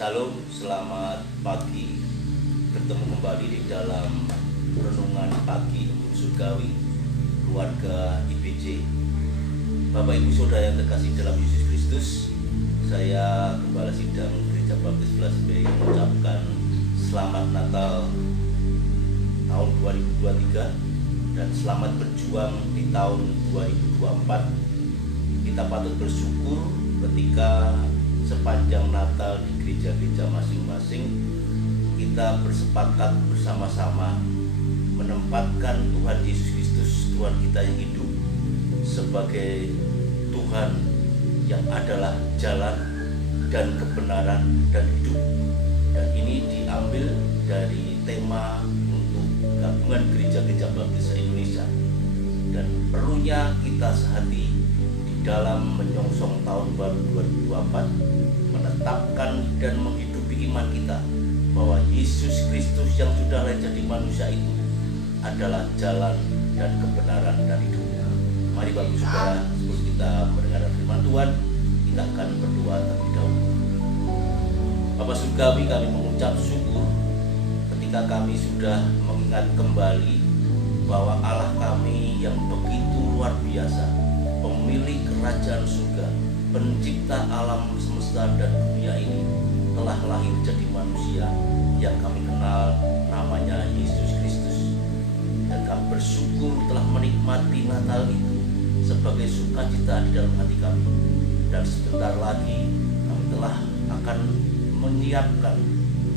Shalom, selamat pagi. Bertemu kembali di dalam renungan pagi untuk surgawi keluarga IPJ. Bapak Ibu Saudara yang terkasih dalam Yesus Kristus, saya Gembala Sidang Gereja Baptis Belas B mengucapkan selamat Natal tahun 2023 dan selamat berjuang di tahun 2024. Kita patut bersyukur ketika sepanjang Natal di gereja-gereja masing-masing kita bersepakat bersama-sama menempatkan Tuhan Yesus Kristus, Tuhan kita yang hidup, sebagai Tuhan yang adalah jalan dan kebenaran dan hidup. Dan ini diambil dari tema untuk gabungan gereja-gereja baptis Indonesia. Dan perlunya kita sehati di dalam menyongsong tahun baru 2024 menetapkan dan menghidupi iman kita bahwa Yesus Kristus yang sudah jadi manusia itu adalah jalan dan kebenaran dan hidup. Mari Bapak Saudara, sebelum kita mendengar firman Tuhan, kita akan berdoa terlebih dahulu. Bapak Surgawi, kami mengucap syukur ketika kami sudah mengingat kembali bahwa Allah kami yang begitu luar biasa, pemilik kerajaan surga, pencipta alam semesta dan dunia ini, telah lahir jadi manusia yang kami kenal namanya Yesus Kristus. Dan kami bersyukur telah menikmati Natal itu sebagai sukacita di dalam hati kami. Dan sebentar lagi kami telah akan menyiapkan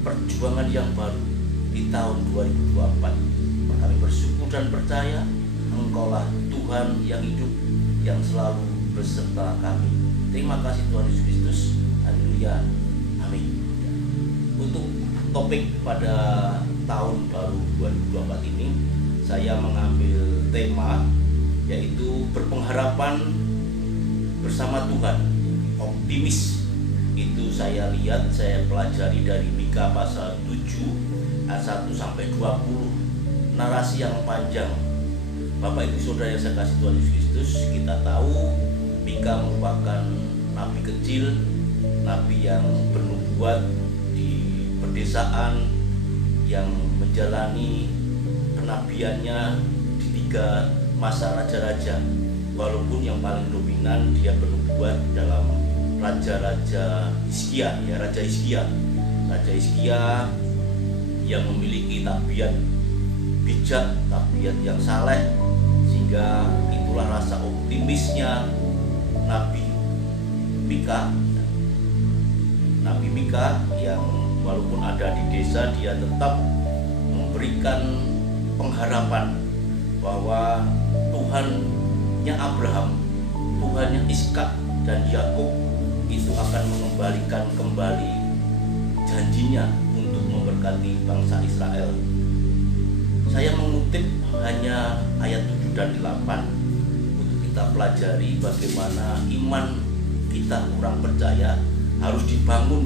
perjuangan yang baru di tahun 2024. Kami bersyukur dan percaya Engkaulah Tuhan yang hidup, yang selalu beserta kami. Terima kasih Tuhan Yesus Kristus. Haleluya. Amin. Untuk topik pada tahun baru 2024 ini, saya mengambil tema yaitu berpengharapan bersama Tuhan, optimis. Itu saya lihat, saya pelajari dari Mika pasal 7 ayat 1 sampai 20. Narasi yang panjang. Bapak Ibu Saudara yang saya kasih Tuhan Yesus Kristus, kita tahu Mika merupakan nabi kecil, nabi yang bernubuat di pedesaan, yang menjalani kenabiannya di 3 masa raja-raja. Walaupun yang paling dominan dia bernubuat dalam raja-raja Hizkia, ya Raja Hizkia. Raja Hizkia yang memiliki tabiat bijak, tabiat yang saleh, sehingga itulah rasa optimisnya Nabi Mika. Nabi Mika yang walaupun ada di desa, dia tetap memberikan pengharapan bahwa Tuhannya Abraham, Tuhannya Ishak dan Yakub itu akan mengembalikan kembali janjinya untuk memberkati bangsa Israel. Saya mengutip hanya ayat 7 dan 8 untuk kita pelajari bagaimana iman kita orang percaya harus dibangun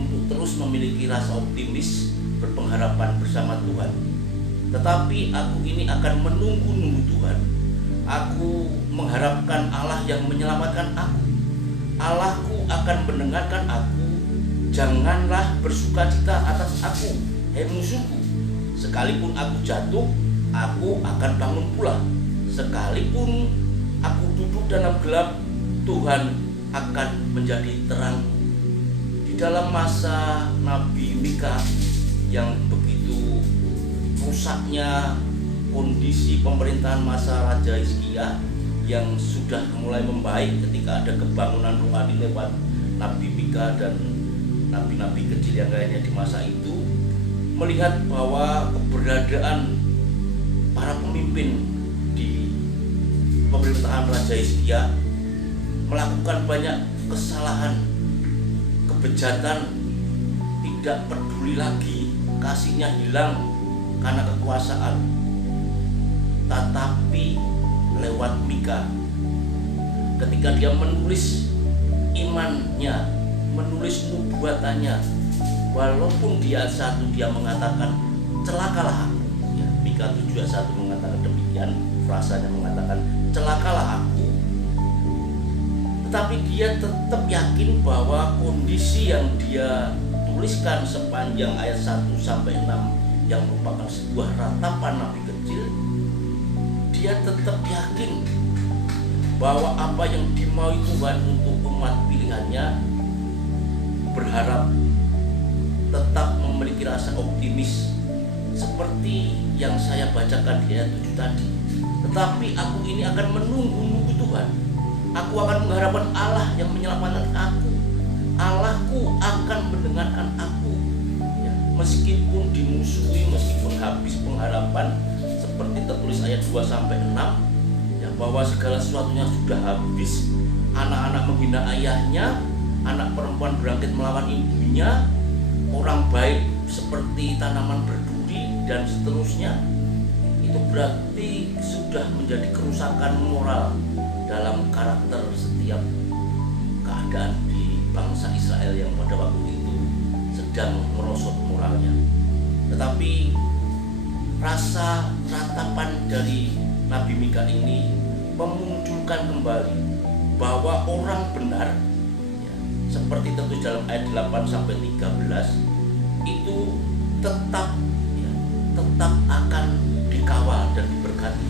untuk terus memiliki rasa optimis, berpengharapan bersama Tuhan. Tetapi aku ini akan menunggu-nunggu Tuhan. Aku mengharapkan Allah yang menyelamatkan aku. Allahku akan mendengarkan aku. Janganlah bersukacita atas aku, hai musuhku. Sekalipun aku jatuh, aku akan bangun pula. Sekalipun aku duduk dalam gelap, Tuhan akan menjadi terangku. Di dalam masa Nabi Mika yang begitu rusaknya kondisi pemerintahan masa Raja Hizkia yang sudah mulai membaik ketika ada kebangunan rohani lewat Nabi Mika dan nabi-nabi kecil yang lainnya di masa itu, melihat bahwa keberadaan para pemimpin di pemerintahan Raja Hizkia melakukan banyak kesalahan, kebejatan, tidak peduli lagi, kasihnya hilang karena kekuasaan. Tetapi lewat Mika, ketika dia menulis imannya, menulis nubuatannya, walaupun dia mengatakan celakalah aku, ya, Mika 7:1 mengatakan demikian, frasanya mengatakan celakalah aku, tetapi dia tetap yakin bahwa kondisi yang dia menuliskan sepanjang ayat 1 sampai 6 yang merupakan sebuah ratapan nabi kecil, dia tetap yakin bahwa apa yang dimaui Tuhan untuk umat pilihannya, berharap tetap memiliki rasa optimis seperti yang saya bacakan di ayat 7 tadi. Tetapi aku ini akan menunggu Tuhan. Aku akan mengharapkan Allah yang menyelamatkan aku. Allahku akan mendengarkan aku, ya, meskipun dimusuhi, meskipun habis pengharapan, seperti tertulis ayat 2 sampai 6, ya, bahwa segala sesuatunya sudah habis. Anak-anak menghina ayahnya, anak perempuan berangkit melawan ibunya, orang baik seperti tanaman berduri, dan seterusnya. Itu berarti sudah menjadi kerusakan moral dalam karakter setiap keadaan di bangsa Israel yang pada waktu itu sedang merosot moralnya. Tetapi rasa ratapan dari Nabi Mika ini memunculkan kembali bahwa orang benar, ya, seperti tertulis dalam ayat 8 sampai 13, itu tetap akan dikawal dan diberkati.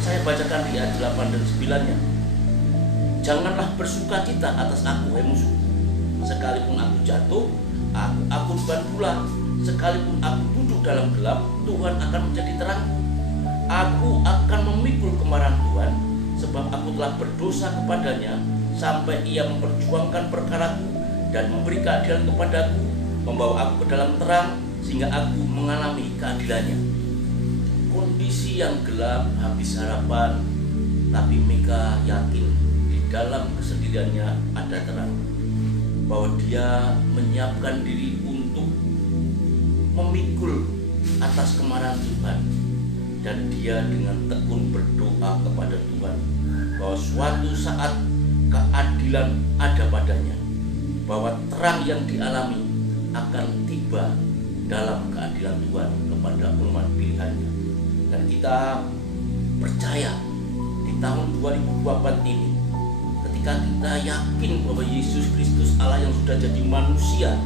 Saya bacakan di ayat 8 dan 9-nya. Janganlah bersukacita atas aku, hai musuh. Sekalipun aku jatuh, aku beban pula. Sekalipun aku duduk dalam gelap, Tuhan akan menjadi terang. Aku akan memikul kemarahan Tuhan, sebab aku telah berdosa kepadanya, sampai ia memperjuangkan perkaraku dan memberi keadilan kepadaku, membawa aku ke dalam terang, sehingga aku mengalami keadilannya. Kondisi yang gelap, habis harapan, tapi Mika yakin di dalam kesendiriannya ada terang, bahwa dia menyiapkan diri untuk memikul atas kemarahan Tuhan, dan dia dengan tekun berdoa kepada Tuhan bahwa suatu saat keadilan ada padanya, bahwa terang yang dialami akan tiba dalam keadilan Tuhan kepada umat pilihannya. Dan kita percaya di tahun 2024 ini, ketika kita yakin bahwa Yesus Kristus Allah yang sudah jadi manusia,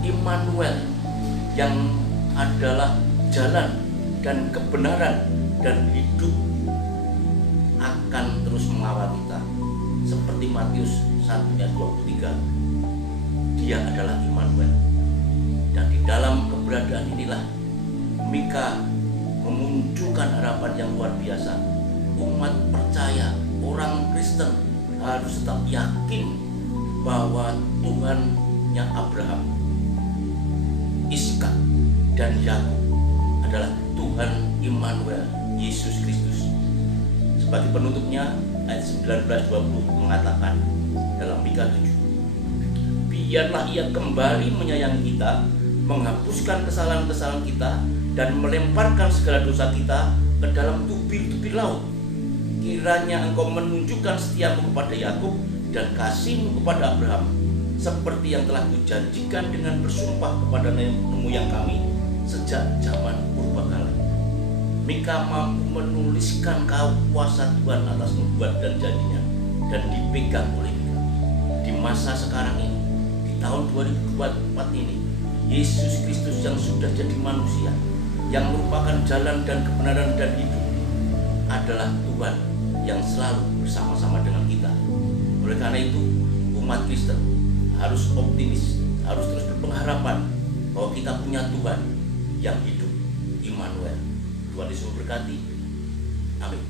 Immanuel, yang adalah jalan dan kebenaran dan hidup, akan terus mengawal kita. Seperti Matius 1 ayat 23, dia adalah Immanuel. Dan di dalam keberadaan inilah Mika memunculkan harapan yang luar biasa. Umat percaya, orang Kristen harus tetap yakin bahwa Tuhannya Abraham, Ishak, dan Yakub adalah Tuhan Immanuel, Yesus Kristus. Sebagai penutupnya, ayat 19-20 mengatakan dalam Mika 7, biarlah ia kembali menyayangi kita, menghapuskan kesalahan-kesalahan kita, dan melemparkan segala dosa kita ke dalam tubir-tubir laut. Kiranya engkau menunjukkan setiamu kepada Yakub dan kasihmu kepada Abraham, seperti yang telah kujanjikan dengan bersumpah kepada nenek moyang kami sejak zaman purbakala. Mika mampu menuliskan kuasa Tuhan atas nubuat dan janjinya, dan dipegang oleh Mika. Di masa sekarang ini, di tahun 2024 ini, Yesus Kristus yang sudah jadi manusia, yang merupakan jalan dan kebenaran dan hidup, adalah Tuhan yang selalu bersama-sama dengan kita. Oleh karena itu, umat Kristen harus optimis, harus terus berpengharapan bahwa kita punya Tuhan yang hidup, Immanuel. Tuhan Yesus memberkati. Amin.